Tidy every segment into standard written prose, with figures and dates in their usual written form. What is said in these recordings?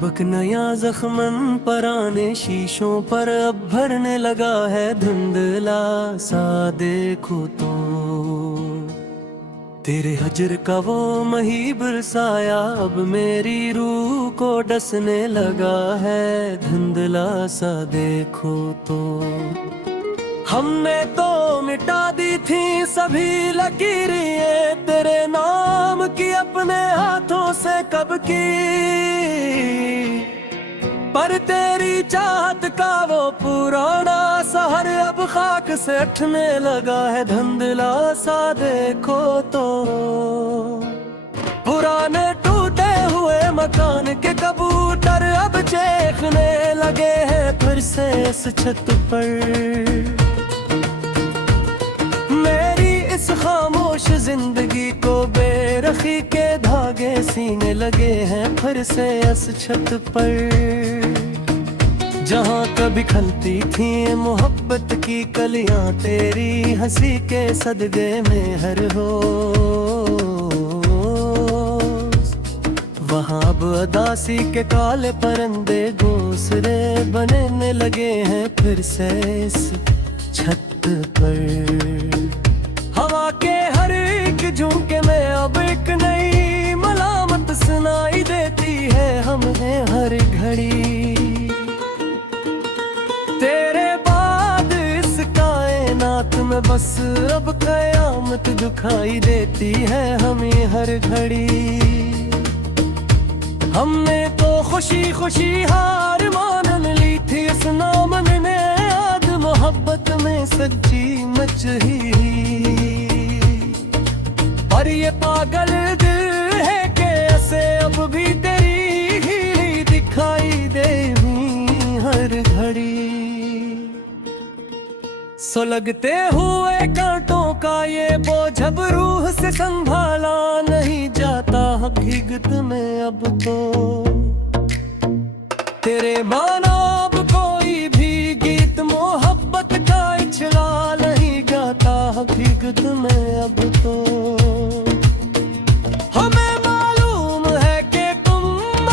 सबक नया जख्मन पराने शीशों पर अब भरने लगा है धुंधला सा देखो तो। तेरे हजर का वो महीब साया अब मेरी रूह को डसने लगा है धुंधला सा देखो तो। हमने तो मिटा दी थी सभी लकीरें तेरे नाम की अपने हाथों से कब की, पर तेरी चाहत का वो पुराना शहर अब खाक से उठने लगा है धुंधला सा देखो तो। पुराने टूटे हुए मकान के कबूतर अब चहकने लगे हैं फिर से इस छत पर। मेरी इस खामोश जिंदगी को बेरखी के धागे सीने लगे हैं फिर से इस छत पर। जहाँ कभी खलती थी मोहब्बत की कलियां तेरी हंसी के सदके में हर हो, वहाँ अब अदासी के काले परंदे घोंसले बनने लगे हैं फिर से इस छत पर। हवा के हर एक झोंके में अब एक नई मलामत सुनाई देती है हमें हर घड़ी। तेरे बाद इस कायनात में बस अब कयामत दिखाई देती है हमें हर घड़ी। हमने तो खुशी खुशी हार मान ली थी इस नामन ने आज मोहब्बत में सच्ची मच ही। पर ये पागल दिल है कि ऐसे अब भी तेरी ही दिखाई देवी हर घड़ी। सो लगते हुए कांटों का ये बोझ अब रूह से संभाला नहीं जाता हकीकत में अब तो। तेरे माना अब कोई भी गीत मोहब्बत का इछला नहीं गाता हकीकत में अब तो। हमें मालूम है कि तुम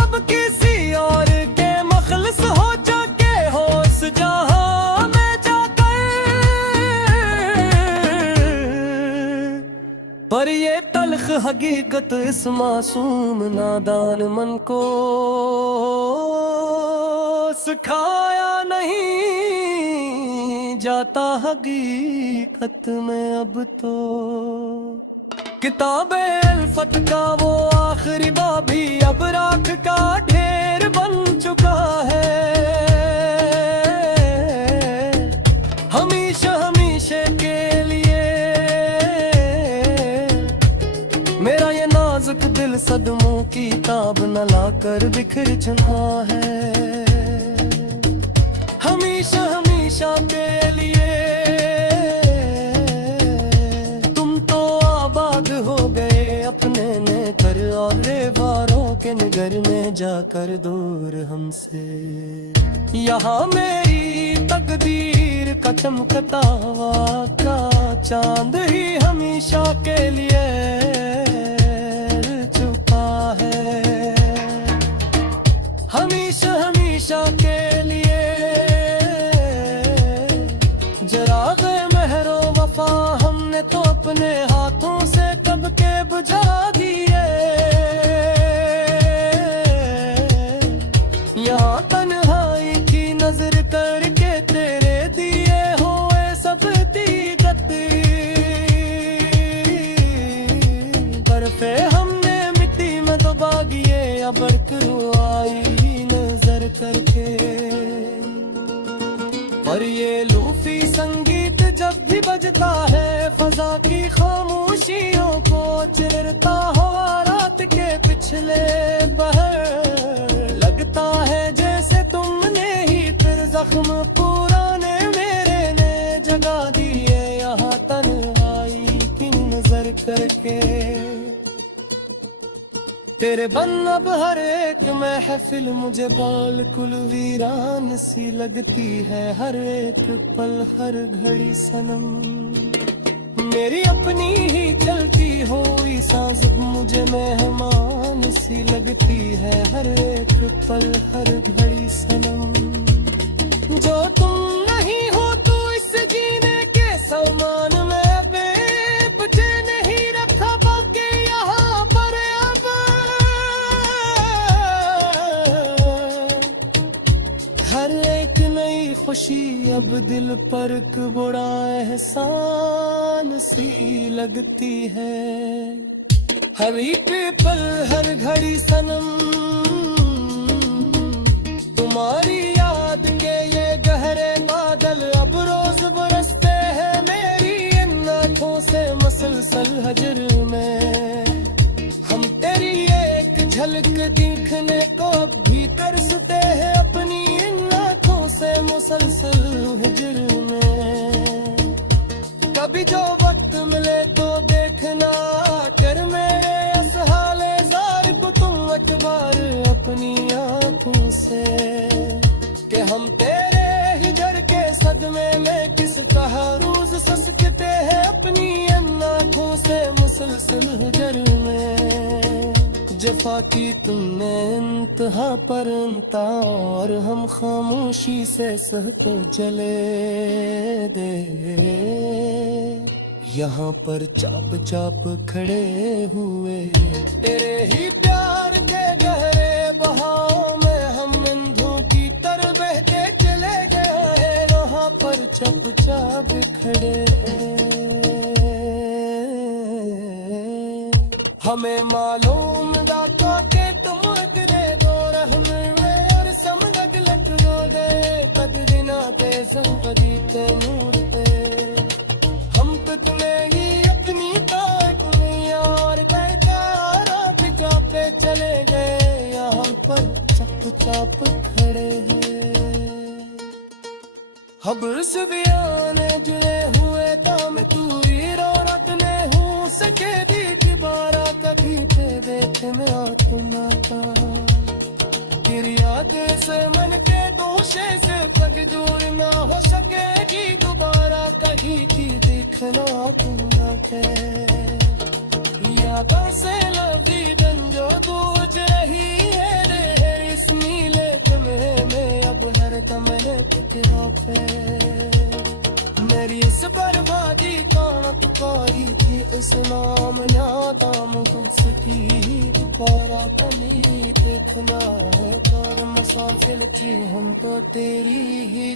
अब किसी और के मखलस हो चुके हो इस जहां में जाकर, पर ये तल्ख हकीकत इस मासूम नादान मन को सिखाया नहीं जाता हकीकत में अब तो। किताबे अल्फत का वो आखिरी बाब भी अब राख का ढेर बन चुका है। हमेशा हमेशा के लिए मेरा ये नाजुक दिल सदमों की ताब न लाकर बिखर चुका है। हमेशा हमेशा के लिए तुम तो आबाद हो गए अपने ने कर और रेवारों के निगर में जाकर दूर हमसे। यहाँ मेरी तकदीर का चमकता हुआ का चांद ही हमेशा के लिए चुका है। हमेशा हमेशा के लिए जराग़े महरो वफा हमने तो अपने हाथों से कब के बुझा दिए। यहाँ तन्हाई की नजर करके तेरे दिए हुए सब दीगत बर्फे हमने मिट्टी में दबा दिए अब आई नजर करके। पर ये लूफी संगीत जब भी बजता है फजा की खामोशियों को चिरता हुआ रात के पिछले पहर। लगता है जैसे तुमने ही फिर जख्म पुराने मेरे ने जगा दिए यहाँ तन्हाई की नजर करके। तेरे बन अब हर एक महफिल मुझे बालकुल वीरान सी लगती है हर एक पल हर घड़ी सनम। मेरी अपनी ही चलती हुई सांस मुझे मेहमान सी लगती है, हर एक पल हर घड़ी सनम। जो तुम नहीं हो तो इस जीने के समान में बेबुझे नहीं रखा बाकी यहाँ पर अब। हर एक नई खुशी अब दिल पर एक बड़ा एहसान सी लगती है, हर एक पल हर घड़ी सनम। तुम्हारी याद के ये गहरे बादल अब रोज बरसते हैं मेरी इन आँखों से मसलसल हजर में। हम तेरी एक झलक देखने को अब भी तरसते हैं अपनी इन आँखों से मुसलसल हजर में। कभी जो वक्त मिले तो देखना कर मेरे इस हाले ज़ार को तुम एक बार अपनी आँखों से, कि हम तेरे ही डर के सदमे में किस तहरूज ससकते हैं अपनी इन आँखों से मुसलसल हजर में। जफा की तुमने इंतहा पर इंता और हम खामोशी से सहक जले दे। यहाँ पर चाप चाप खड़े हुए तेरे ही प्यार के गहरे बहाव में हम इंधों की तरह बहते चले गए, वहाँ पर चप चाप खड़े। हमें मालूम था कि तुम इतने दो रहने और समझ लग दे कदरिना के संपदी ते नूर पे। हम तो तुम्हें ही अपनी ताकुनिया और कहते रात जाते चले गए, यहाँ पर चप चाप खड़े हैं। हम इस बयान जुड़े हुए ताम तूरी रौनक ने हूँ सके दी दोबारा कभी तेरे में आत्मा का याद से मन के दोषे से तक दूर ना हो सकेगी दोबारा कहीं थी देखना तुम ना के। यादों से लगी जो दूज रही है रे इस नीले कमरे में अब हर कमरे फिक्रों पे। मेरी इस बर्बादी कौन पुकारी थी इस नाम यादाम उसकी पुकारा कमी देखना है कर मसाफिर की हम तो तेरी ही